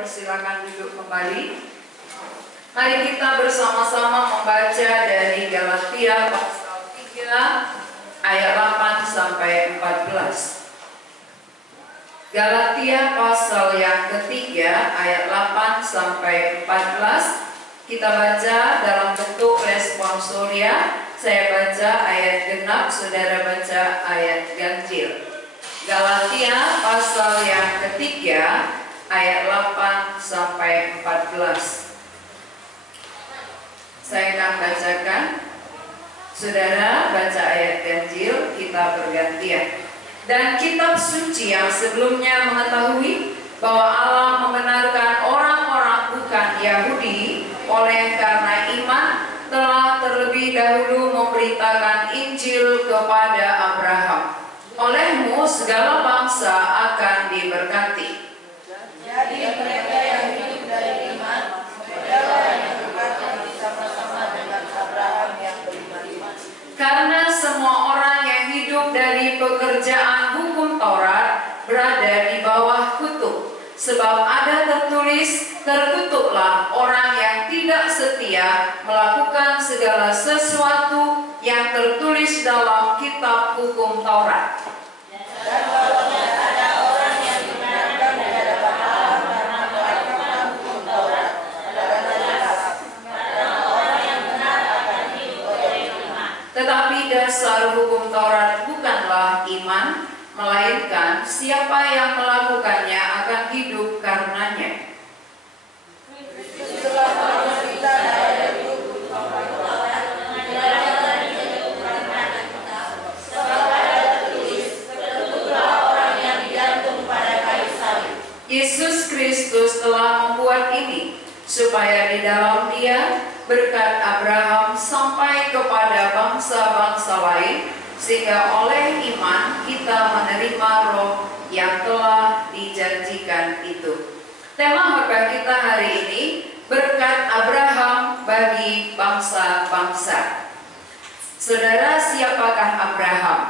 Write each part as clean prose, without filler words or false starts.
dipersilakan duduk kembali. Mari kita bersama-sama membaca dari Galatia pasal 3 ayat 8 sampai 14. Galatia pasal yang ketiga ayat 8 sampai 14. Kita baca dalam bentuk responsoria. Saya baca ayat genap, saudara baca ayat ganjil. Galatia pasal yang ketiga ayat 8 sampai 14. Saya akan bacakan. Saudara baca ayat ganjil, kita bergantian. Dan kitab suci yang sebelumnya mengetahui bahwa Allah membenarkan orang-orang bukan Yahudi oleh karena iman, telah terlebih dahulu memberitakan Injil kepada Abraham. Olehmu segala bangsa akan diberkati. Jadi mereka yang hidup dari iman, mereka yang berkati bersama-sama dengan Abraham yang beriman. Karena semua orang yang hidup dari pekerjaan hukum Taurat berada di bawah kutuk. Sebab ada tertulis, terkutuklah orang yang tidak setia melakukan segala sesuatu yang tertulis dalam kitab hukum Taurat. Dan bahwa ada orang yang dibenarkan di hadapan Allah karena melakukan hukum Taurat adalah jelas, karena orang yang benar akan hidup oleh iman. Tetapi dasar hukum Taurat bukanlah iman, melainkan siapa yang melakukannya akan hidup karenanya. Itulah kita dari hukum Taurat, mengajarkan hidup karena kita. Sebab ada tertulis, terkutuklah orang yang digantung pada kayu salib. Yesus Kristus telah membuat ini, supaya di dalam Dia berkat Abraham sampai kepada bangsa-bangsa lain, sehingga oleh iman kita menerima roh yang telah dijanjikan itu. Tema khotbah kita hari ini, berkat Abraham bagi bangsa-bangsa. Saudara, siapakah Abraham?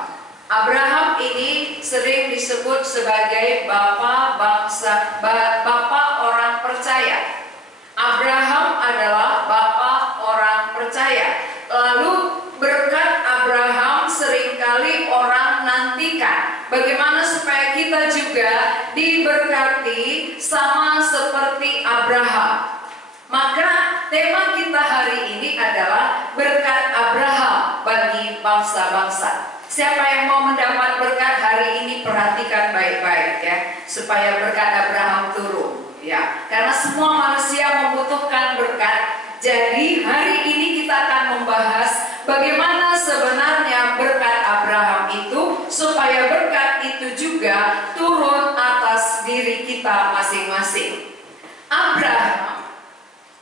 Abraham ini sering disebut sebagai bapa bangsa, bapa orang percaya. Abraham adalah bapa orang percaya. Lalu berkat Abraham seringkali orang nantikan bagaimana supaya kita juga diberkati sama seperti Abraham. Maka tema kita hari ini adalah berkat Abraham bagi bangsa-bangsa. Siapa yang mau mendapat berkat hari ini, perhatikan baik-baik ya, supaya berkat Abraham turun ya. Karena semua manusia membutuhkan berkat. Jadi hari ini kita akan membahas bagaimana sebenarnya berkat Abraham itu, supaya berkat itu juga turun atas diri kita masing-masing. Abraham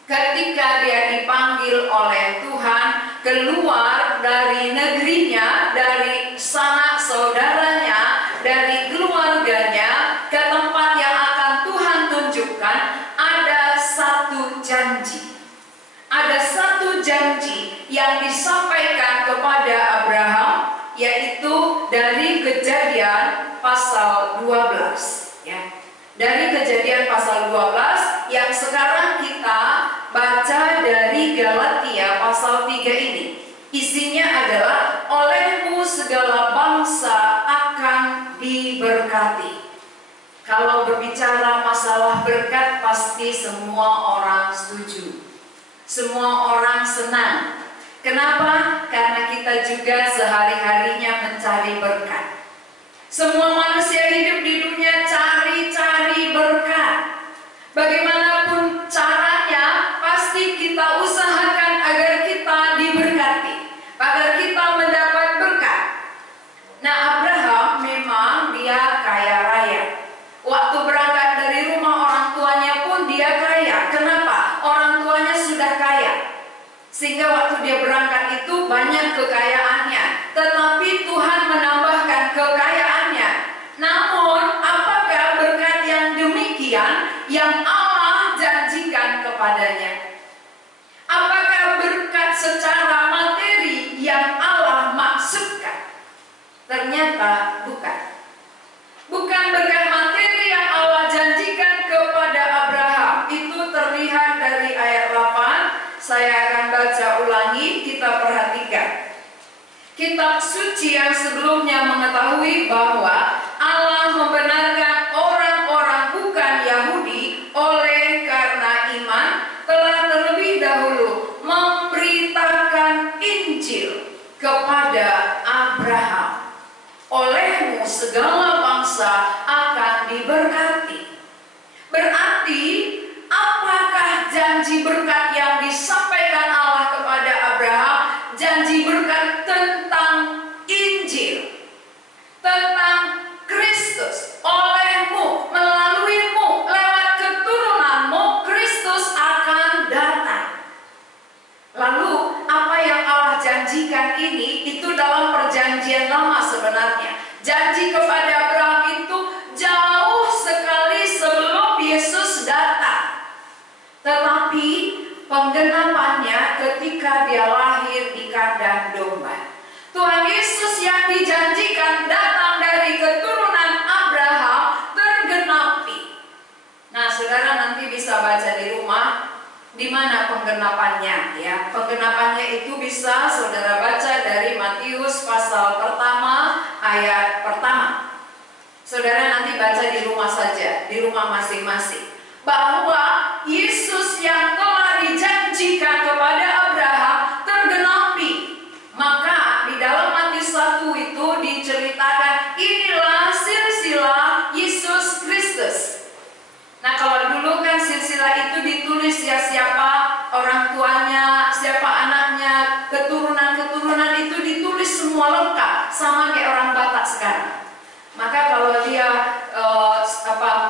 ketika dia dipanggil oleh Tuhan keluar dari negerinya, dari sanak saudaranya, dari keluarganya ke tempat yang akan Tuhan tunjukkan, ada satu janji. Ada satu janji yang disampaikan kepada Abraham, yaitu dari Kejadian pasal 12 ya. Dari Kejadian pasal 12 yang sekarang kita baca dari Galatia pasal 3 ini. Isinya adalah olehmu segala bangsa akan diberkati. Kalau berbicara masalah berkat, pasti semua orang setuju. Semua orang senang. Kenapa? Karena kita juga sehari-harinya mencari berkat. Semua manusia hidup di dunia cari-cari berkat. Bagaimanapun caranya, pasti kita usahakan agar kita diberkati, agar kita mendapat berkat. Nah, Abraham memang dia kaya raya. Waktu berangkat dari rumah orang tuanya pun dia kaya. Kenapa? Orang tuanya sudah kaya, sehingga waktu dia berangkat itu banyak kekayaannya. Tetapi Tuhan menambahkan kekayaannya. Namun apakah berkat yang demikian yang Allah janjikan kepadanya? Apakah berkat secara materi yang Allah maksudkan? Ternyata bukan. Bukan berkat materi yang Allah janjikan kepada Abraham. kita ulangi, kita perhatikan. Kitab suci yang sebelumnya mengetahui bahwa Allah membenarkan orang-orang bukan Yahudi oleh karena iman, telah terlebih dahulu memberitakan Injil kepada Abraham. Olehmu segala bangsa akan diberkati. Berarti apakah janji berkat yang disampaikan Allah kepada Abraham? Janji berkat tentang Injil, tentang Kristus. Olehmu, melaluimu, lewat keturunanmu, Kristus akan datang. Lalu apa yang Allah janjikan ini, itu dalam perjanjian lama sebenarnya. Janji kepada Abraham itu jauh sekali sebelum Yesus datang. Tetapi penggenapannya ketika dia lahir di kandang domba. Tuhan Yesus yang dijanjikan datang dari keturunan Abraham tergenapi. Nah, saudara nanti bisa baca di rumah di mana penggenapannya, ya. Penggenapannya itu bisa saudara baca dari Matius pasal pertama ayat pertama. Saudara nanti baca di rumah saja, di rumah masing-masing, bahwa Yesus yang telah dijanjikan kepada Abraham tergenapi. Maka di dalam Matius 1 itu diceritakan inilah silsilah Yesus Kristus. Nah, kalau dulu kan silsilah itu ditulis ya, siapa orang tuanya, siapa anaknya, keturunan-keturunan itu ditulis semua lengkap, sama kayak orang Batak sekarang. Maka kalau dia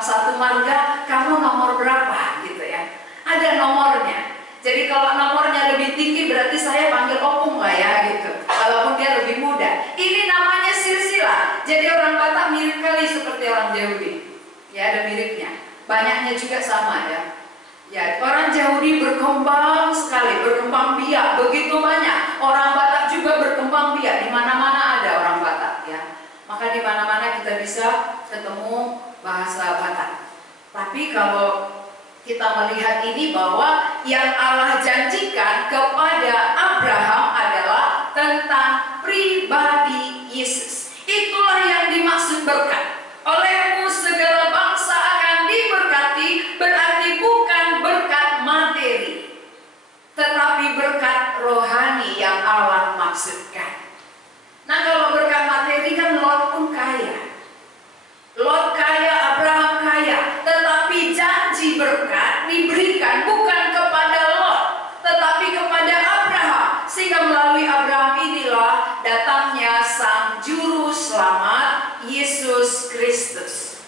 satu marga, kamu nomor berapa gitu ya, ada nomornya. Jadi kalau nomornya lebih tinggi berarti saya panggil opung lah ya gitu, walaupun dia lebih muda. Ini namanya silsilah. Jadi orang Batak mirip kali seperti orang Yahudi, ya, ada miripnya. Banyaknya juga sama ya. Ya, orang Yahudi berkembang sekali, berkembang biak, begitu banyak. Orang Batak juga berkembang biak, di mana-mana ada orang Batak ya. Maka di mana-mana kita bisa ketemu bahasa Batak. Tapi kalau kita melihat ini bahwa yang Allah janjikan kepada Abraham adalah tentang pribadi Yesus. Itulah yang dimaksud berkat. Olehmu segala bangsa akan diberkati, berarti bukan berkat materi, tetapi berkat rohani yang Allah maksudkan. Nah, kalau berkat materi kan Lot pun kaya. Lot kaya, Abraham kaya, tetapi janji berkat diberikan bukan kepada Lot, tetapi kepada Abraham. Sehingga melalui Abraham inilah datangnya Sang Juru Selamat, Yesus Kristus.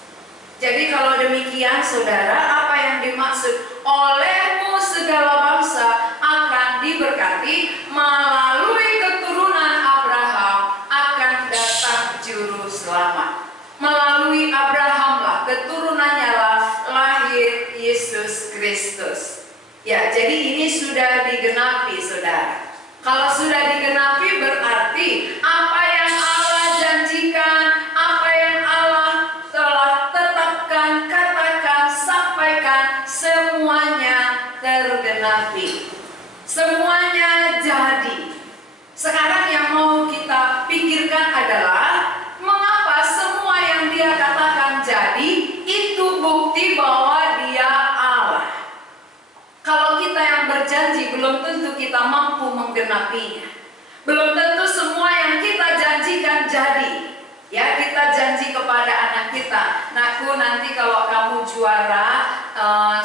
Jadi kalau demikian saudara, apa yang dimaksud olehmu segala bangsa akan diberkati, melalui keturunan Abraham akan datang Juru Selamat. Melalui Abrahamlah, keturunannya lah lahir Yesus Kristus. Ya, jadi ini sudah digenapi saudara. Kalau sudah digenapi berarti apa yang Allah janjikan, apa yang Allah telah tetapkan, katakan, sampaikan, semuanya tergenapi. Semuanya jadi. Sekarang yang mau kita pikirkan adalah mengapa semua yang dia katakan jadi, itu bukti bahwa dia Allah. Kalau kita yang berjanji belum tentu kita mampu menggenapinya. Belum tentu semua yang kita janjikan jadi. Ya, kita janji kepada anak kita, nakku nanti kalau kamu juara,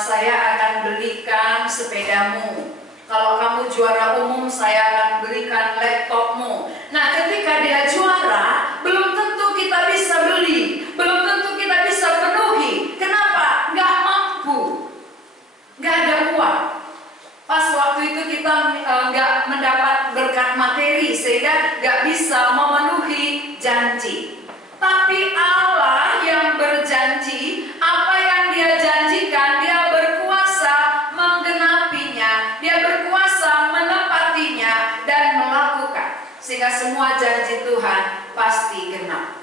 saya akan belikan sepedamu. Kalau kamu juara umum, saya akan belikan laptopmu. Nah, ketika dia juara, belum tentu kita bisa beli, belum tentu kita bisa penuhi. Kenapa? Nggak mampu, nggak ada uang. Pas waktu itu kita nggak mendapat berkat materi, sehingga nggak bisa memenuhi janji. Tapi Allah yang berjanji, apa yang dia janjikan, dia berkuasa menggenapinya, dia berkuasa menepatinya dan melakukan. Sehingga semua janji Tuhan pasti genap.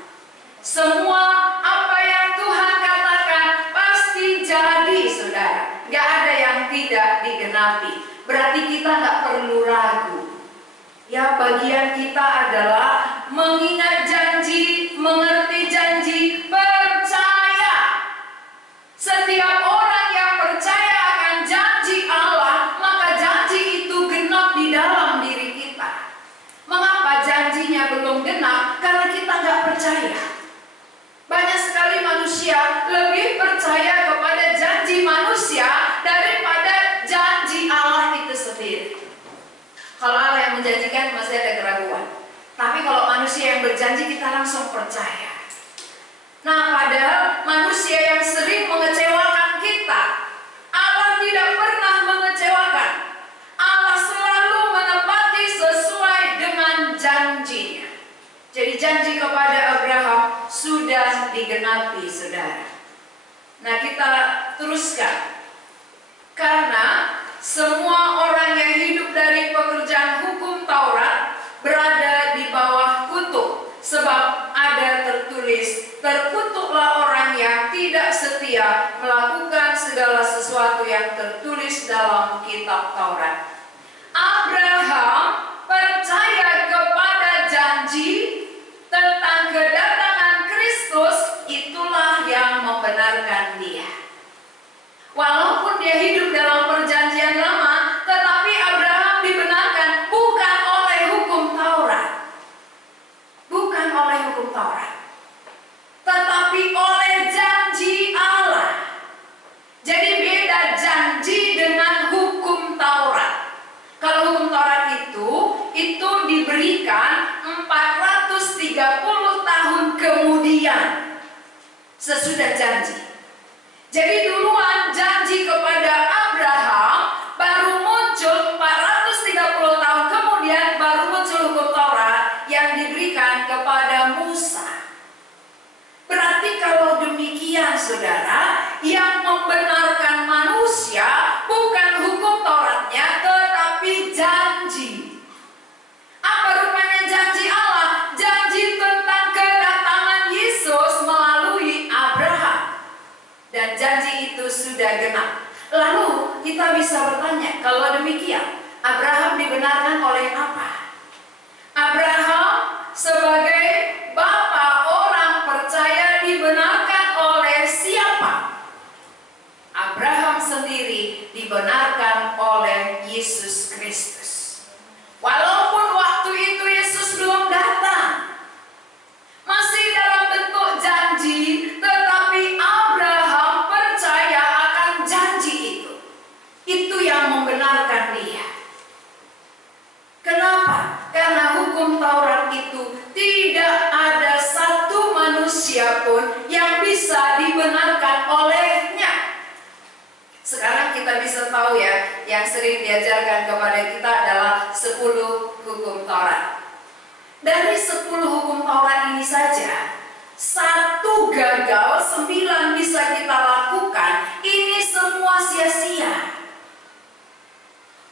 Semua apa yang Tuhan katakan pasti jadi, saudara. Gak ada yang tidak digenapi. Berarti kita nggak perlu ragu. Ya, bagian kita adalah mengingat janji, mengerti janji, percaya. Setiap orang yang percaya akan janji Allah, maka janji itu genap di dalam diri kita. Mengapa janjinya belum genap? Karena kita nggak percaya. Banyak sekali manusia lebih percaya kepada janji manusia daripada janji Allah itu sendiri. Kalau Allah yang menjanjikan masih ada keraguan. Tapi kalau manusia yang berjanji kita langsung percaya. Nah, padahal manusia yang sering mengecewakan kita, Allah tidak pernah mengecewakan. Allah selalu menepati sesuai dengan janjinya. Jadi janji kepada Abraham sudah digenapi, saudara. Nah, kita teruskan. Karena semua orang yang hidup dari pekerjaan hukum Taurat berada di bawah kutuk. Sebab ada tertulis, terkutuklah orang yang tidak setia melakukan segala sesuatu yang tertulis dalam kitab Taurat. Abraham percaya kepada janji tentang kedatangan Kristus, itulah yang membenarkan dia. Walaupun dia hidup dalam perjanjian lama, tetapi Abraham dibenarkan bukan oleh hukum Taurat. Bukan oleh hukum Taurat, tetapi oleh janji Allah. Jadi beda janji dengan hukum Taurat. Kalau hukum Taurat itu diberikan 430 tahun kemudian sesudah janji. Jadi duluan janji kepada Abraham, baru muncul 430 tahun kemudian baru muncul hukum Taurat yang diberikan kepada Musa. Berarti kalau demikian, saudara, yang membenarkan manusia bukan hukum Tauratnya, tetapi janji. Apa rupanya janji Allah? Janji tentang kedatangan Yesus melalui Abraham. Dan janji itu sudah genap. Lalu kita bisa bertanya, kalau demikian, Abraham dibenarkan oleh apa? Abraham sebagai bapa orang percaya dibenarkan oleh siapa? Abraham sendiri dibenarkan oleh Yesus Kristus. Walaupun waktu itu Yesus belum datang, masih dalam bentuk janji, tetapi Abraham percaya akan janji itu. Itu yang membenarkan dia. Kenapa? Karena hukum Taurat itu tidak ada satu manusia pun yang bisa dibenarkan olehnya. Sekarang kita bisa tahu ya, yang sering diajarkan kepada kita adalah 10 hukum Taurat. Dari 10 hukum Taurat ini saja, 1 gagal, 9 bisa kita lakukan. Ini semua sia-sia.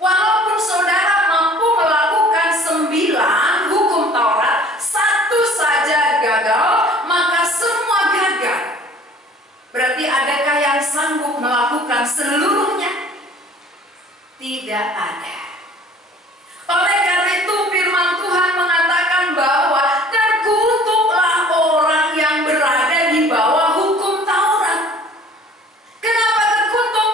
Walaupun saudara mampu melakukan 9 hukum Taurat, 1 saja gagal, maka semua gagal. Berarti adakah yang sanggup melakukan seluruhnya? Tidak ada. Oleh karena itu firman Tuhan mengatakan bahwa terkutuklah orang yang berada di bawah hukum Taurat. Kenapa terkutuk?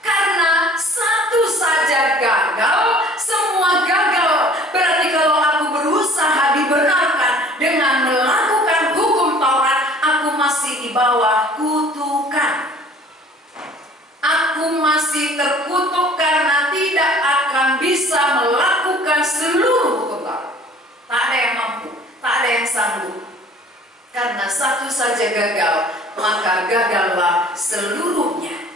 Karena 1 saja gagal, semua gagal. Berarti kalau aku berusaha dibenarkan dengan melakukan hukum Taurat, aku masih di bawah kutukan. Aku masih terkutuk karena tidak akan bisa melakukan seluruh hukum Taurat. Tak ada yang mampu, tak ada yang sanggup. Karena 1 saja gagal, maka gagallah seluruhnya.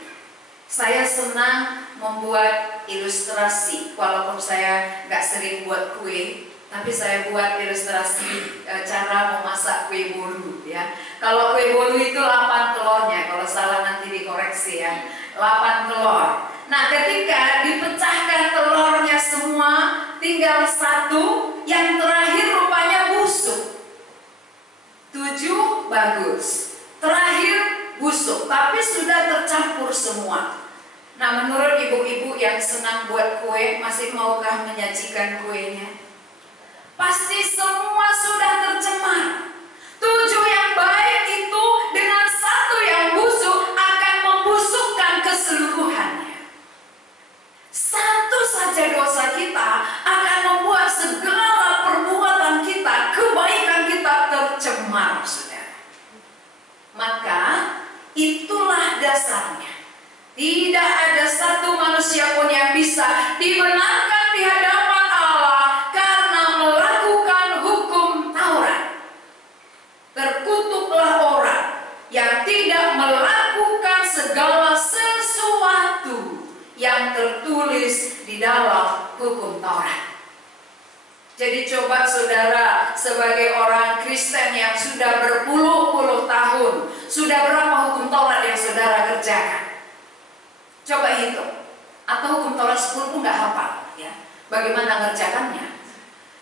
Saya senang membuat ilustrasi, walaupun saya nggak sering buat kue, tapi saya buat ilustrasi cara memasak kue bolu ya. Kalau kue bolu itu 8 telurnya, kalau salah nanti dikoreksi ya. 8 telur. Nah, ketika dipecahkan telurnya semua, tinggal 1, yang terakhir rupanya busuk. 7 bagus, terakhir busuk, tapi sudah tercampur semua. Nah, menurut ibu-ibu yang senang buat kue, masih maukah menyajikan kuenya? Pasti semua sudah tercemar. 7 yang baik itu dengan 1 yang busuk akan membusukkan keseluruhannya. 1 saja dosa kita akan membuat segala perbuatan kita, kebaikan kita tercemar, saudara. Maka itulah dasarnya. Tidak ada satu manusia pun yang bisa dibenarkan di hadapan Allah karena melakukan hukum Taurat. Terkutuklah orang yang tidak melakukan segala sesuatu yang tertulis di dalam hukum Taurat. Jadi coba saudara, sebagai orang Kristen yang sudah berpuluh-puluh tahun, sudah berapa hukum Taurat yang saudara kerjakan? Coba hitung. Atau hukum Taurat 10 pun nggak hafal, ya. Bagaimana ngerjakannya?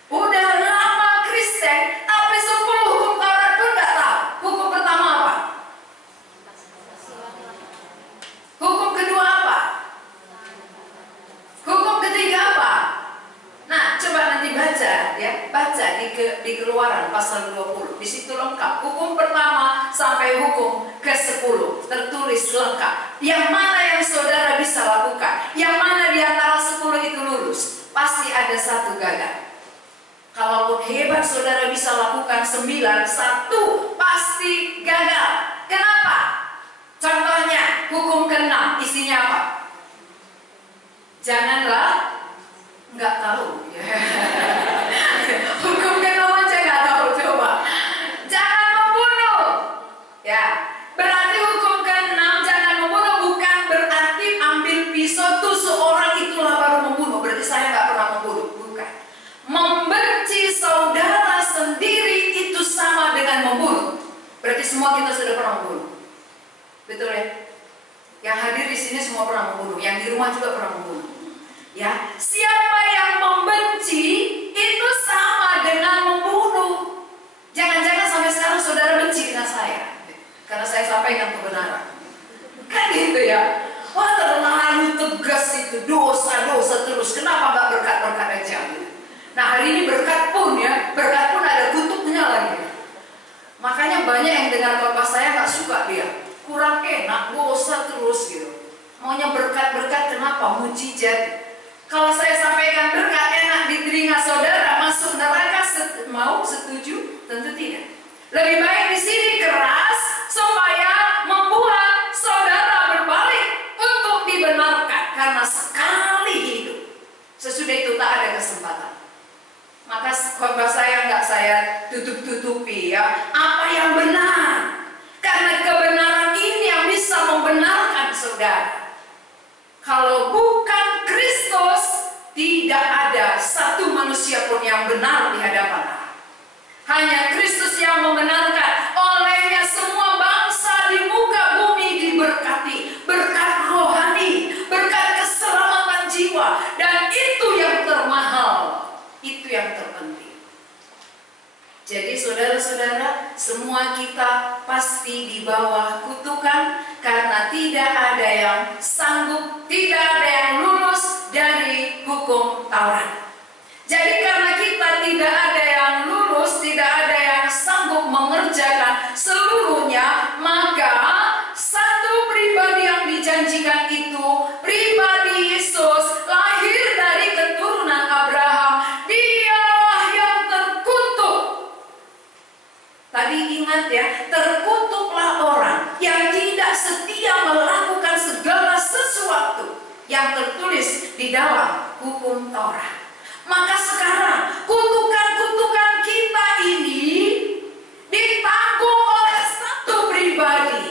Udah lama Kristen, tapi 10 hukum Taurat pun nggak tahu. Hukum pertama apa? Hukum kedua apa? Hukum ketiga apa? Nah, coba nanti baca, ya. Baca di Keluaran pasal 20. Di situ lengkap. Hukum pertama sampai hukum ke-10 tertulis lengkap. Yang mana yang saudara bisa lakukan? Yang mana di antara 10 itu lulus? Pasti ada 1 gagal. Kalaupun hebat saudara bisa lakukan 9, 1 pasti gagal. Kenapa? Contohnya, hukum ke-6 isinya apa? Janganlah, nggak tahu. Hukum ke-6 aja nggak tahu, coba. Jangan membunuh. Ya, berarti hukum ke-6 jangan membunuh bukan berarti ambil pisau tusuk orang itulah baru membunuh. Berarti saya nggak pernah membunuh, bukan. Membenci saudara sendiri itu sama dengan membunuh. Berarti semua kita sudah pernah membunuh. Betul ya? Yang hadir di sini semua pernah membunuh, yang di rumah juga pernah membunuh. Ya, siapa yang membenci itu sama dengan membunuh. Jangan-jangan sampai sekarang saudara benci dengan saya karena saya sampaikan kebenaran. Kan gitu ya. Wah, terlalu tegas itu, dosa-dosa terus. Kenapa nggak berkat-berkat aja? Nah, hari ini berkat pun ya, berkat pun ada kutubnya lagi. Makanya banyak yang dengar khotbah saya nggak suka dia. Kurang enak, dosa terus gitu. Maunya berkat-berkat, kenapa? Mujizat. Kalau saya sampaikan berkat enak di telinga saudara, masuk neraka, mau setuju? Tentu tidak. Lebih baik di sini keras supaya membuat saudara berbalik untuk dibenarkan, karena sekali hidup. Sesudah itu tak ada kesempatan. Maka khotbah saya nggak saya tutup-tutupi ya. Apa yang benar? Karena kebenaran ini yang bisa membenarkan saudara. Kalau bukan Kristus, tidak ada satu manusia pun yang benar di hadapan Allah. Hanya Kristus yang membenarkan. Olehnya semua bangsa di muka bumi diberkati. Berkat rohani, berkat keselamatan jiwa. Dan itu yang termahal. Itu yang terpenting. Jadi saudara-saudara, semua kita pasti di bawah kutukan karena tidak ada yang sanggup, tidak ada yang lulus dari hukum Taurat. Jadi karena kita tidak ada yang lulus, tidak ada yang sanggup mengerjakan seluruhnya, maka satu pribadi yang dijanjikan itu, pribadi Yesus, lahir dari keturunan Abraham. Dialah yang terkutuk. Tadi ingat ya, terkutuklah orang yang tidak setia melakukan segala sesuatu yang tertulis di dalam hukum Taurat. Maka sekarang kutukan-kutukan kita ini ditanggung oleh satu pribadi,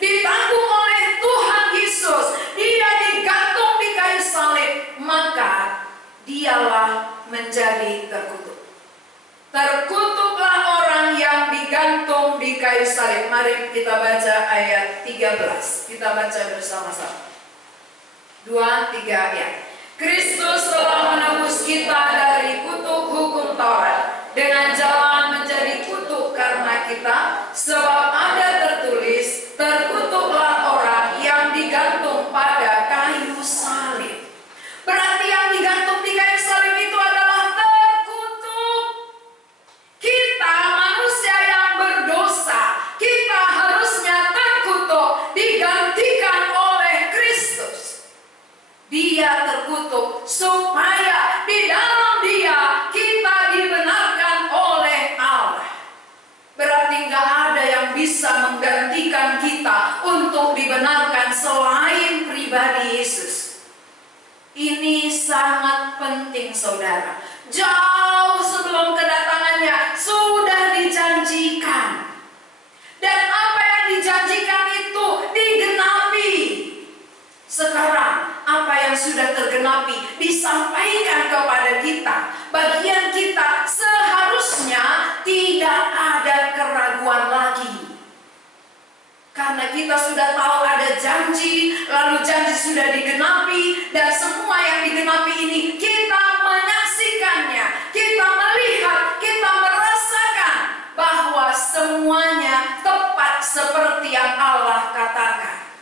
ditanggung oleh Tuhan Yesus. Dia digantung di kayu salib, maka dialah menjadi terkutuk. Terkutuklah orang yang digantung di kayu salib. Mari kita baca ayat 13. Kita baca bersama-sama. 2, 3 ya. Kristus telah menebus kita dari kutuk hukum Taurat dengan jalan menjadi kutuk karena kita, sebab ada tertulis, terkutuklah orang yang digantung pada kayu tertutup supaya di dalam Dia kita dibenarkan oleh Allah. Berarti nggak ada yang bisa menggantikan kita untuk dibenarkan selain pribadi Yesus. Ini sangat penting, saudara. Jauh sebelum kedatangannya sudah dijanjikan. Dan apa yang dijanjikan itu digenapi. Sekarang apa yang sudah tergenapi disampaikan kepada kita. Bagian kita seharusnya tidak ada keraguan lagi. Karena kita sudah tahu ada janji, lalu janji sudah digenapi, dan semua yang digenapi ini kita menyaksikannya, kita melihat, kita merasakan bahwa semuanya tepat seperti yang Allah katakan.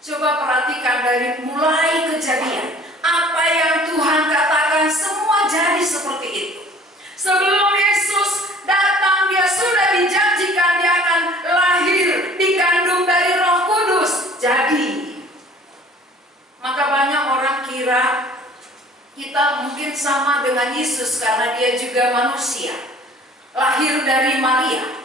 Coba perhatikan dari mulai kejadian, apa yang Tuhan katakan semua jadi seperti itu. Sebelum Yesus datang, Dia sudah dijanjikan Dia akan lahir, dikandung dari Roh Kudus. Jadi, maka banyak orang kira kita mungkin sama dengan Yesus karena Dia juga manusia, lahir dari Maria.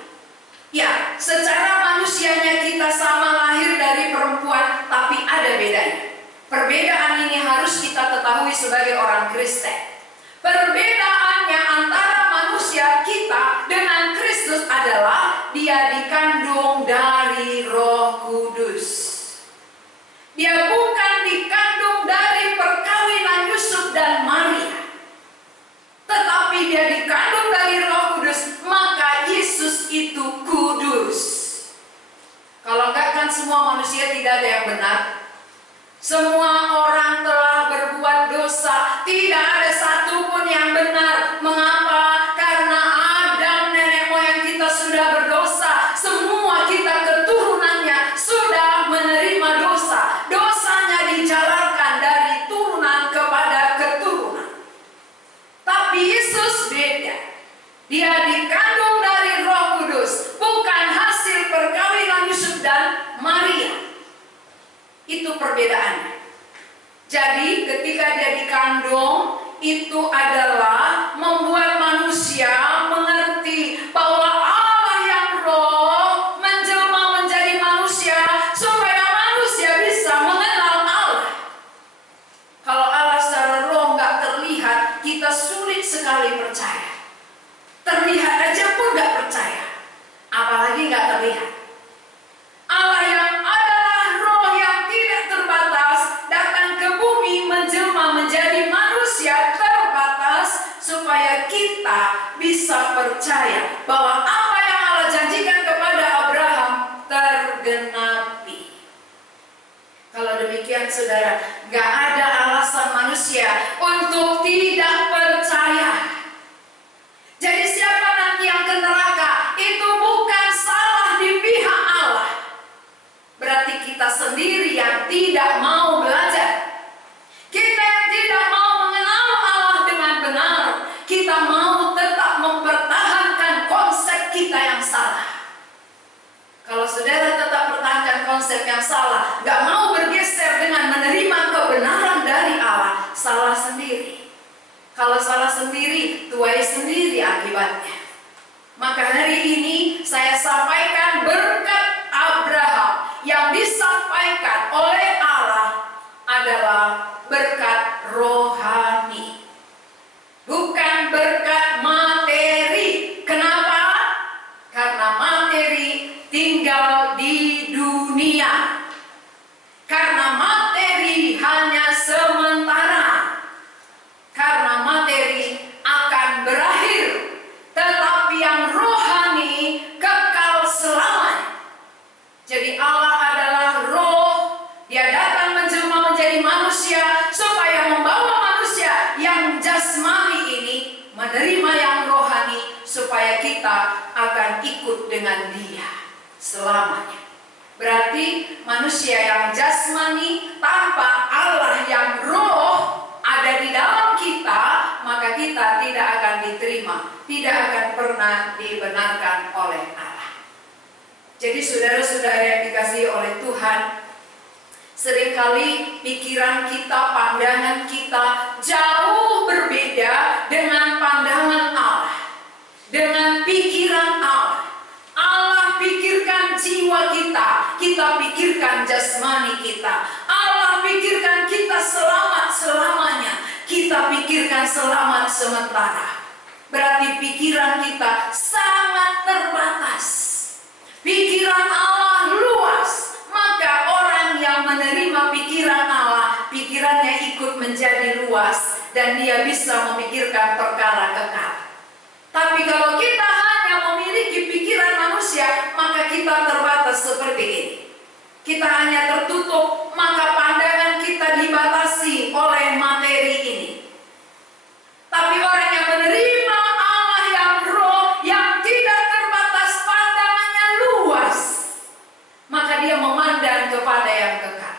Ya, secara manusianya kita sama, lahir dari perempuan, tapi ada bedanya. Perbedaan ini harus kita ketahui sebagai orang Kristen. Perbedaannya antara manusia kita dengan Kristus adalah Dia dikandung dari Roh Kudus. Dia bukan dikandung dari perkawinan Yusuf dan Maria, tetapi Dia dikandung dari Roh Kudus, maka Yesus itu kudus. Kalau enggak kan semua manusia tidak ada yang benar. Semua orang telah berbuat dosa, tidak ada satupun yang benar. Mengapa? Karena Adam, nenek moyang kita sudah berdosa. Semua kita keturunannya sudah menerima dosa. Dosanya dijalankan dari turunan kepada keturunan. Tapi Yesus beda. Dia dikandung dari Roh Kudus, bukan hasil perkawinan Yusuf dan Maria. Itu perbedaannya. Jadi ketika Dia dikandung, itu adalah membuat manusia mengerti bahwa Allah yang roh menjelma menjadi manusia supaya manusia bisa mengenal Allah. Kalau Allah secara roh nggak terlihat, kita sulit sekali percaya. Terlihat aja pun nggak percaya, apalagi nggak terlihat. Allah yang adalah roh yang tidak terbatas datang ke bumi menjelma menjadi manusia terbatas supaya kita bisa percaya bahwa apa yang Allah janjikan kepada Abraham tergenapi. Kalau demikian, saudara, nggak ada alasan manusia untuk tidak percaya. Jadi siapa nanti yang ke neraka itu bukan salah di pihak Allah. Berarti kita sendiri yang tidak mau belajar. Kita yang tidak mau mengenal Allah dengan benar. Kita mau tetap mempertahankan konsep kita yang salah. Kalau saudara tetap pertahankan konsep yang salah, gak mau bergeser dengan menerima kebenaran dari Allah, salah sendiri. Kalau salah sendiri, tuai sendiri akibatnya. Maka hari ini saya sampaikan berkat Abraham yang disampaikan oleh Allah adalah berkat rohani, bukan berkat materi. Kenapa? Karena materi tinggal di dunia. Karena materi hanya sementara. Karena materi akan berakhir, tetapi yang rohani kekal selamanya. Jadi Allah adalah roh. Dia datang menjelma menjadi manusia supaya membawa manusia yang jasmani ini menerima yang rohani, supaya kita akan ikut dengan Dia selamanya. Berarti manusia yang jasmani tanpa Allah yang roh ada di dalam kita, maka kita tidak akan diterima, tidak akan pernah dibenarkan oleh Allah. Jadi saudara-saudara yang dikasihi oleh Tuhan, Seringkali pikiran kita, pandangan kita jauh berbeda dengan pandangan Allah, dengan pikiran Allah. Allah pikirkan jiwa kita, kita pikirkan jasmani kita. Allah pikirkan kita selamat-selamanya, kita pikirkan selamat sementara. Berarti pikiran kita sangat terbatas. Pikiran Allah luas. Maka orang yang menerima pikiran Allah, pikirannya ikut menjadi luas dan dia bisa memikirkan perkara kekal. Tapi kalau kita hanya memiliki pikiran manusia, maka kita terbatas seperti ini. Kita hanya tertutup, maka pandangan kita dibatasi oleh materi ini. Tapi orang yang menerima Allah yang roh, yang tidak terbatas, pandangannya luas, maka dia memandang kepada yang kekal.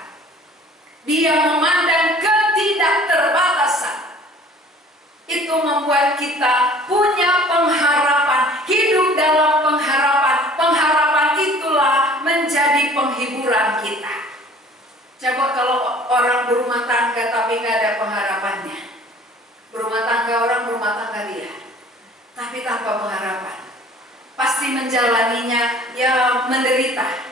Dia memandang ketidakterbatasan. Itu membuat kita punya pengharapan, hidup dalam pengharapan. Pengharapan itulah menjadi penghiburan kita. Coba kalau orang berumah tangga tapi nggak ada pengharapannya. Berumah tangga, orang berumah tangga dia, tapi tanpa pengharapan, pasti menjalaninya ya menderita.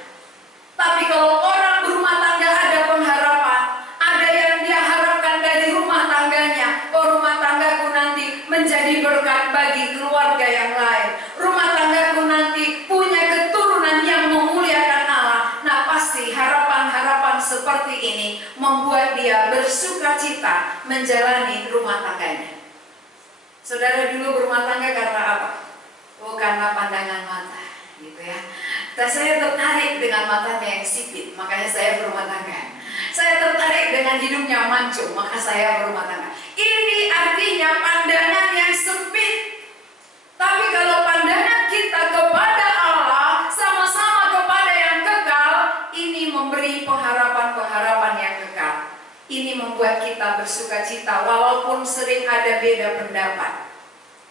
Tapi kalau orang berumah tangga ada pengharapan, ada yang dia harapkan dari rumah tangganya. Oh, rumah tanggaku nanti menjadi berkat bagi keluarga yang lain. Rumah tanggaku nanti punya keturunan yang memuliakan Allah. Nah, pasti harapan-harapan seperti ini membuat dia bersuka cita menjalani rumah tangganya. Saudara dulu berumah tangga karena apa? Oh, karena pandangan mata, gitu ya. Dan saya tertarik dengan matanya yang sipit, makanya saya berumah tangga. Saya tertarik dengan hidupnya mancung, maka saya berumah tangga. Ini artinya pandangan yang sempit. Tapi kalau pandangan kita kepada Allah, sama-sama kepada yang kekal, ini memberi pengharapan-pengharapan yang kekal. Ini membuat kita bersuka cita, walaupun sering ada beda pendapat.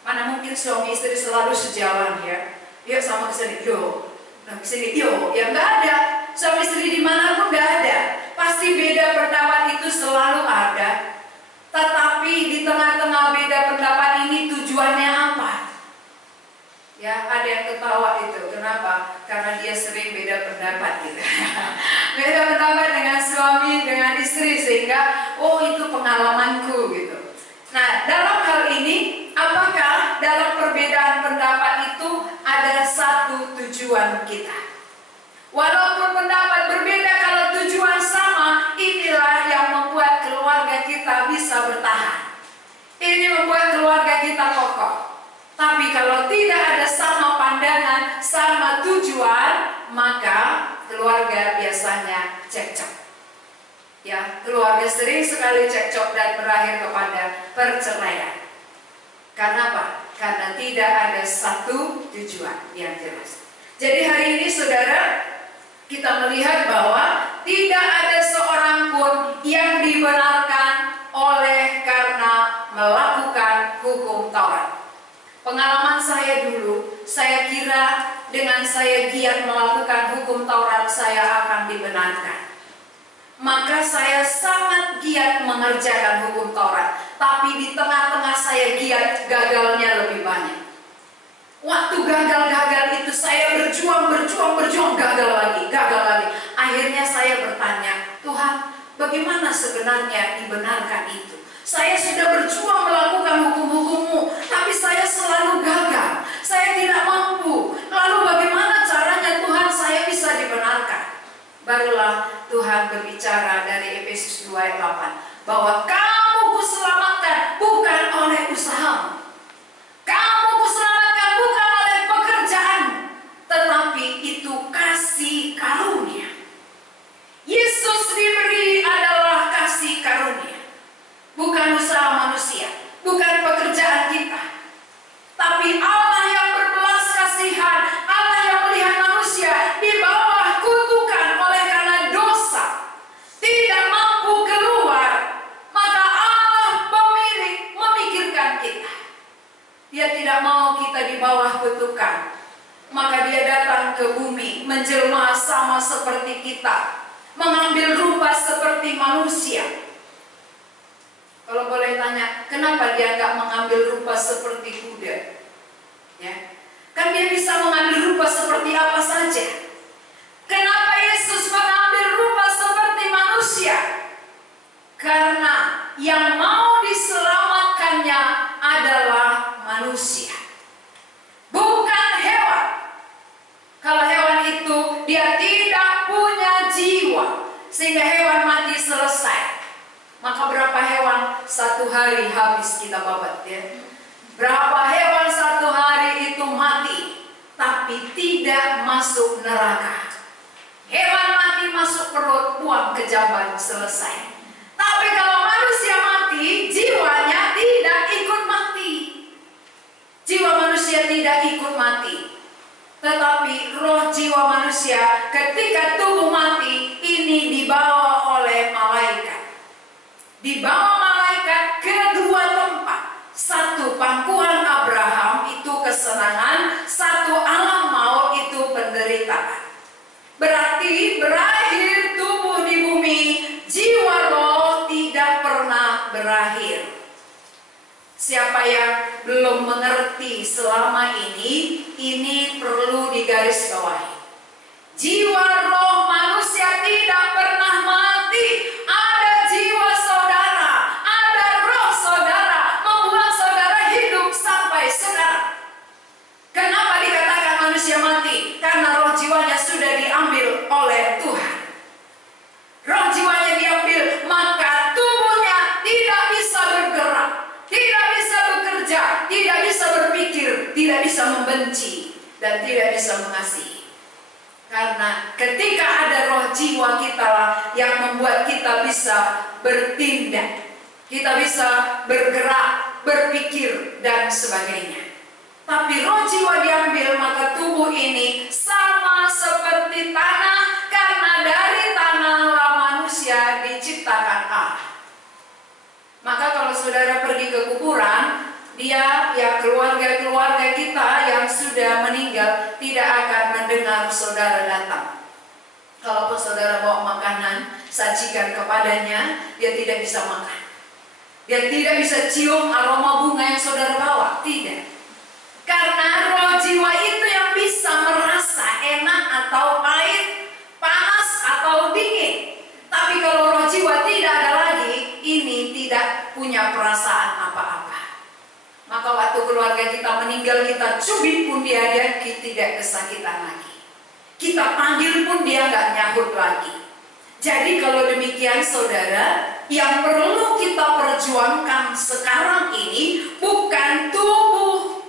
Mana mungkin suami istri selalu sejalan ya? Yuk sama kesini, yuk. Nah, kesini, yuk, ya nggak ada. Suami istri dimanapun nggak ada. Pasti beda pendapat itu selalu ada. Tetapi di tengah-tengah beda pendapat ini tujuannya apa? Ya, ada yang ketawa itu. Kenapa? Karena dia sering beda pendapat gitu. Beda pendapat dengan suami, dengan istri, sehingga oh itu pengalamanku gitu. Nah, dalam hal ini, apakah dalam perbedaan pendapat itu ada satu tujuan kita? Walaupun pendapat berbeda, kalau tujuan sama, inilah yang membuat keluarga kita bisa bertahan. Ini membuat keluarga kita kokoh. Tapi kalau tidak ada sama pandangan, sama tujuan, maka keluarga biasanya cekcok. Ya, keluarga sering sekali cekcok dan berakhir kepada perceraian. Karena apa? Karena tidak ada satu tujuan yang jelas. Jadi hari ini saudara, kita melihat bahwa tidak ada seorang pun yang dibenarkan oleh karena melakukan hukum Taurat. Pengalaman saya dulu, saya kira dengan saya giat melakukan hukum Taurat, saya akan dibenarkan. Maka saya sangat giat mengerjakan hukum Taurat. Tapi di tengah-tengah saya giat, gagalnya lebih banyak. Waktu gagal-gagal itu saya berjuang, gagal lagi. Akhirnya saya bertanya, Tuhan, bagaimana sebenarnya dibenarkan itu? Saya sudah berjuang melakukan hukum-hukum-Mu, tapi saya selalu gagal. Saya tidak mampu. Lalu bagaimana caranya Tuhan saya bisa dibenarkan? Barulah Tuhan berbicara dari Efesus 2 ayat 8 bahwa kamu kuselamatkan bukan oleh usahamu. Kamu kuselamatkan bukan oleh pekerjaan, tetapi itu kasih karunia. Yesus diberi adalah kasih karunia, bukan usaha manusia, bukan pekerjaan kita. Tapi Allah yang berbelas kasihan, Allah yang melihat manusia di bawah kutukan oleh karena dosa, tidak mampu keluar, maka Allah pemilik memikirkan kita. Dia tidak mau kita di bawah kutukan, maka dia datang ke bumi menjelma sama seperti kita. mengambil rupa seperti manusia. Kalau boleh tanya, kenapa dia nggak mengambil rupa seperti kuda? Ya, kan dia bisa mengambil rupa seperti apa saja. Kenapa Yesus mengambil rupa seperti manusia? Karena yang mau diselamatkannya adalah manusia, bukan hewan. Kalau hewan itu dia tidak punya jiwa, sehingga hewan mati selesai. Maka berapa hewan satu hari habis kita babat, ya? Berapa hewan satu hari itu mati, tapi tidak masuk neraka. Hewan mati masuk perut, buang ke jamban, selesai. Tapi kalau manusia mati, jiwanya tidak ikut mati. Jiwa manusia tidak ikut mati. Tetapi roh jiwa manusia ketika tubuh mati, ini dibawa oleh malaikat. Dibawa malaikat ke dua tempat. Satu pangkuan Abraham, itu kesenangan. Satu alam maut, itu penderitaan. Berarti berakhir tubuh di bumi, jiwa roh tidak pernah berakhir. Siapa yang belum mengerti selama ini perlu digarisbawahi. Jiwa roh manusia tidak pernah mati. Ada jiwa saudara, ada roh saudara, membuat saudara hidup sampai sekarang. Kenapa dikatakan manusia mati? Karena roh jiwanya sudah diambil oleh Tuhan. Roh jiwanya diambil, maka tubuhnya tidak bisa bergerak, tidak bisa bekerja, tidak bisa berpikir, tidak bisa membenci, dan tidak bisa mengasihi. Karena ketika ada roh jiwa kita lah yang membuat kita bisa bertindak, kita bisa bergerak, berpikir, dan sebagainya. Tapi roh jiwa diambil, maka tubuh ini sama seperti tanah, karena dari tanahlah manusia diciptakan Allah. Maka kalau saudara pergi ke kuburan, dia, ya keluarga-keluarga kita yang sudah meninggal tidak akan mendengar saudara datang. Kalau saudara bawa makanan, sajikan kepadanya, dia tidak bisa makan. Dia tidak bisa cium aroma bunga yang saudara bawa, tidak. Karena roh jiwa itu yang bisa merasa enak atau pahit, panas atau dingin. Tapi kalau roh jiwa tidak ada lagi, ini tidak punya perasaan apa-apa. Maka waktu keluarga kita meninggal, kita cubit pun dia tidak kesakitan lagi. Kita panggil pun dia nggak nyahut lagi. Jadi kalau demikian saudara, yang perlu kita perjuangkan sekarang ini bukan tubuh,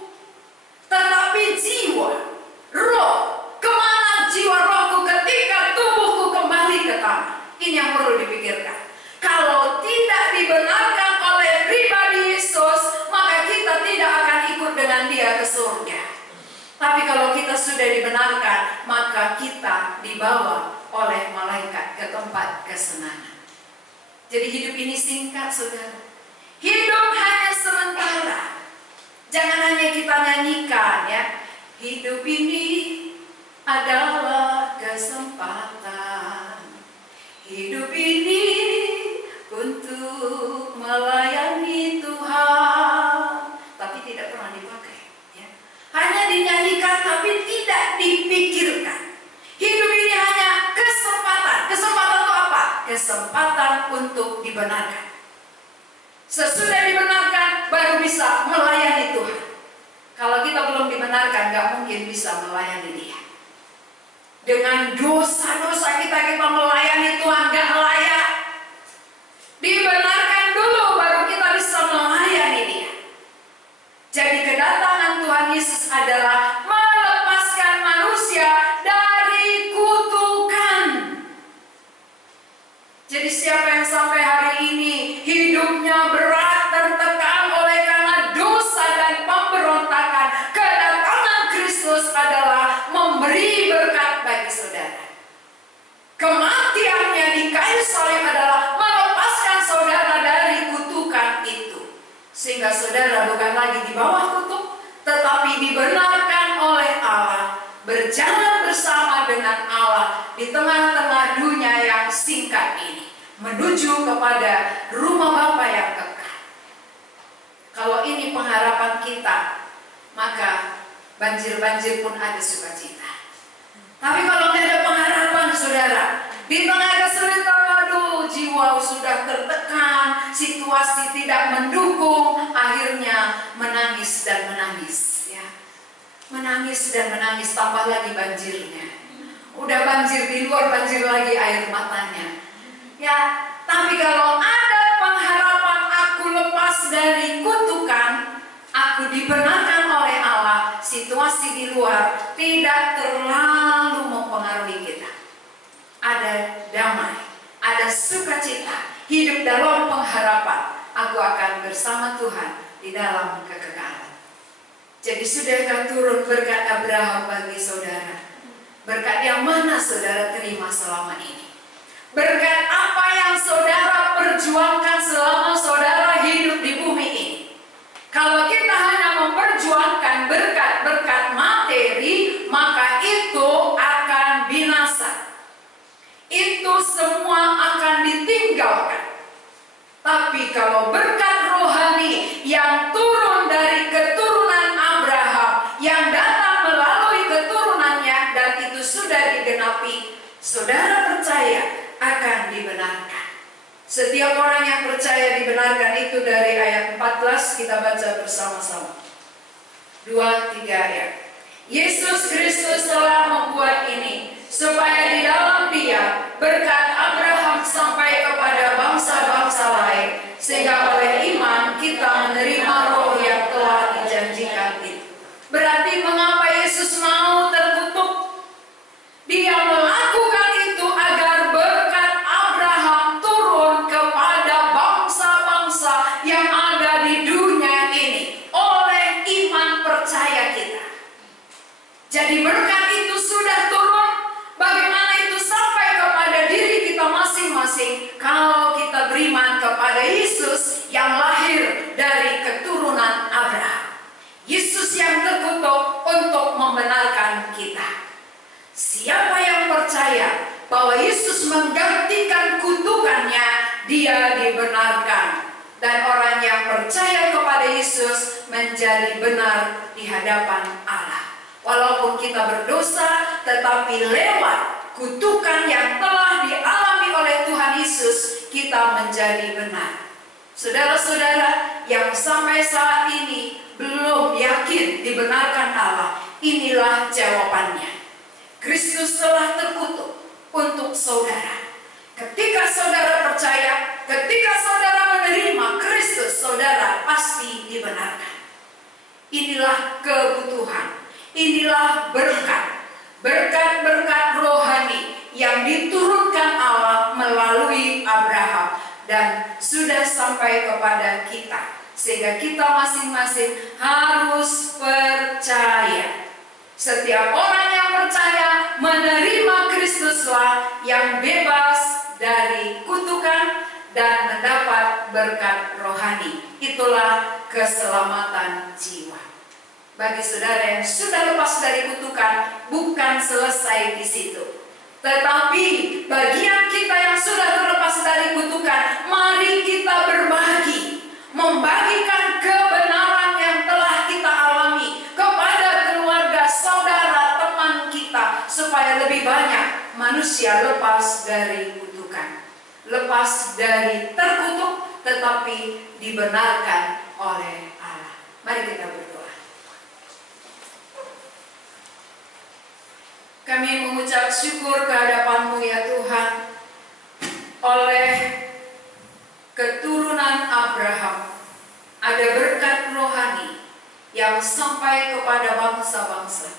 tetapi jiwa, roh. Kemana jiwa rohku ketika tubuhku kembali ke tanah? Ini yang perlu dipikirkan. Kalau tidak dibenarkan oleh pribadi Yesus, maka kita tidak akan ikut dengan dia ke surga. Tapi kalau kita sudah dibenarkan, maka kita dibawa oleh malaikat ke tempat kesenangan. Jadi hidup ini singkat, saudara. Hidup hanya sementara. Jangan hanya kita nyanyikan, ya. Hidup ini adalah kesempatan. Hidup ini untuk melayani Tuhan, tapi tidak pernah dipakai, ya. Hanya dinyanyikan tapi tidak dipikirkan. Hidup ini hanya kesempatan. Kesempatan itu apa? Kesempatan untuk dibenarkan. Sesudah dibenarkan baru bisa melayani Tuhan. Kalau kita belum dibenarkan, gak mungkin bisa melayani Dia. Dengan dosa-dosa kita melayani Tuhan gak layak. Dibenarkan dulu baru kita bisa melayani Dia. Jadi kedatangan Tuhan Yesus adalah melepaskan manusia dari kutukan. Jadi siapa yang sampai hari ini hidupnya berat, tertekan oleh karena dosa dan pemberontakan, kedatangan Kristus adalah memberi berkat bagi saudara. Kematiannya di kayu salib adalah melepaskan saudara dari kutukan itu, sehingga saudara bukan lagi di bawah kutuk, tetapi dibenarkan oleh Allah, berjalan bersama dengan Allah di tengah-tengah dunia yang saksikan ini menuju kepada rumah Bapa yang kekal. Kalau ini pengharapan kita, maka banjir-banjir pun ada sukacita. Tapi kalau tidak ada pengharapan, saudara, di tengah kesulitan, aduh, jiwa sudah tertekan, situasi tidak mendukung, akhirnya menangis dan menangis, ya. Menangis dan menangis, tambah lagi banjirnya. Udah banjir di luar, banjir lagi air matanya. Ya, tapi kalau ada pengharapan, aku lepas dari kutukan, aku dibenarkan oleh Allah, situasi di luar tidak terlalu mempengaruhi kita. Ada damai, ada sukacita, hidup dalam pengharapan. Aku akan bersama Tuhan di dalam kekekalan. Jadi sudahkah turun berkat Abraham bagi saudara? Berkat yang mana saudara terima selama ini? Berkat apa yang saudara perjuangkan selama saudara hidup di bumi ini? Kalau kita hanya memperjuangkan berkat-berkat materi, maka itu akan binasa. Itu semua akan ditinggalkan. Tapi kalau berkat rohani yang turun dari keturunan Abraham, yang datang melalui keturunannya, dan itu sudah digenapi, saudara percaya akan dibenarkan. Setiap orang yang percaya dibenarkan, itu dari ayat 14 kita baca bersama-sama. 2-3 ayat. Yesus Kristus telah membuat ini supaya di dalam Dia berkat Abraham sampai kepada bangsa-bangsa lain, sehingga oleh iman kita menerima roh yang telah dijanjikan itu. Berarti mengapa Yesus mau tertutup? Dia melakukan itu agar berkat Abraham turun kepada bangsa-bangsa yang ada di dunia ini oleh iman percaya kita. Jadi berkat itu sudah turun. Bagaimana itu sampai kepada diri kita masing-masing? Kalau kita beriman kepada Yesus yang lahir dari keturunan Abraham, Yesus yang terkutuk untuk membenarkan kita. Siapa yang percaya bahwa Yesus menggantikan kutukannya, dia dibenarkan. Dan orang yang percaya kepada Yesus menjadi benar di hadapan Allah. Walaupun kita berdosa, tetapi lewat kutukan yang telah dialami oleh Tuhan Yesus, kita menjadi benar. Saudara-saudara yang sampai saat ini belum yakin dibenarkan Allah, inilah jawabannya. Kristus telah terkutuk untuk saudara. Ketika saudara percaya, ketika saudara menerima Kristus, saudara pasti dibenarkan. Inilah kebutuhan, inilah berkat, berkat-berkat rohani yang diturunkan Allah melalui Abraham dan sudah sampai kepada kita. Sehingga kita masing-masing harus percaya. Setiap orang yang percaya menerima Kristuslah yang bebas dari kutukan dan mendapat berkat rohani. Itulah keselamatan jiwa. Bagi saudara yang sudah lepas dari kutukan, bukan selesai di situ. Tetapi bagian kita yang sudah terlepas dari kutukan, mari kita berbagi, membagikan kebenaran yang telah kita alami kepada keluarga, saudara, teman kita, supaya lebih banyak manusia lepas dari kutukan, lepas dari terkutuk, tetapi dibenarkan oleh Allah. Mari kita berdoa. Kami mengucap syukur kehadapan-Mu ya Tuhan, oleh keturunan Abraham ada berkat rohani yang sampai kepada bangsa-bangsa.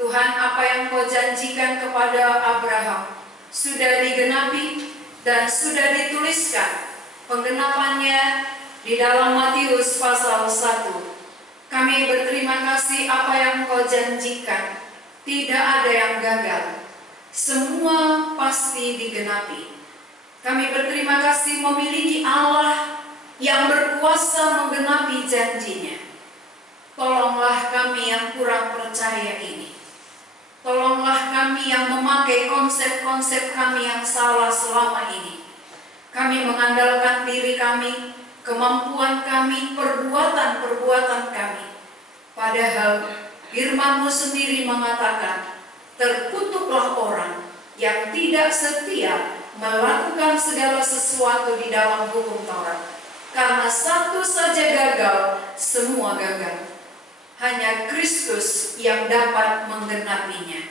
Tuhan, apa yang Kau janjikan kepada Abraham sudah digenapi dan sudah dituliskan penggenapannya di dalam Matius pasal 1. Kami berterima kasih apa yang Kau janjikan. Tidak ada yang gagal, semua pasti digenapi. Kami berterima kasih memiliki Allah yang berkuasa menggenapi janjinya. Tolonglah kami yang kurang percaya ini. Tolonglah kami yang memakai konsep-konsep kami yang salah selama ini. Kami mengandalkan diri kami, kemampuan kami, perbuatan-perbuatan kami. Padahal firman-Mu sendiri mengatakan, terkutuklah orang yang tidak setia melakukan segala sesuatu di dalam hukum Taurat. Karena satu saja gagal, semua gagal. Hanya Kristus yang dapat menggenapinya.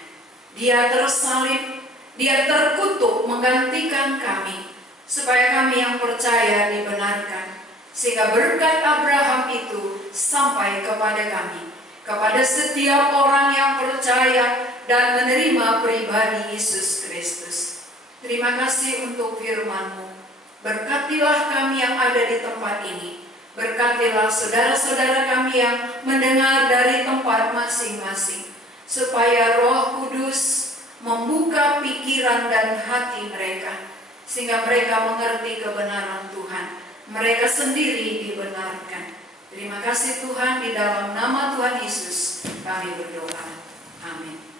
Dia tersalib, Dia terkutuk menggantikan kami, supaya kami yang percaya dibenarkan. Sehingga berkat Abraham itu sampai kepada kami, kepada setiap orang yang percaya dan menerima pribadi Yesus Kristus. Terima kasih untuk firman-Mu. Berkatilah kami yang ada di tempat ini. Berkatilah saudara-saudara kami yang mendengar dari tempat masing-masing, supaya Roh Kudus membuka pikiran dan hati mereka, sehingga mereka mengerti kebenaran Tuhan. Mereka sendiri dibenarkan. Terima kasih Tuhan, di dalam nama Tuhan Yesus kami berdoa. Amin.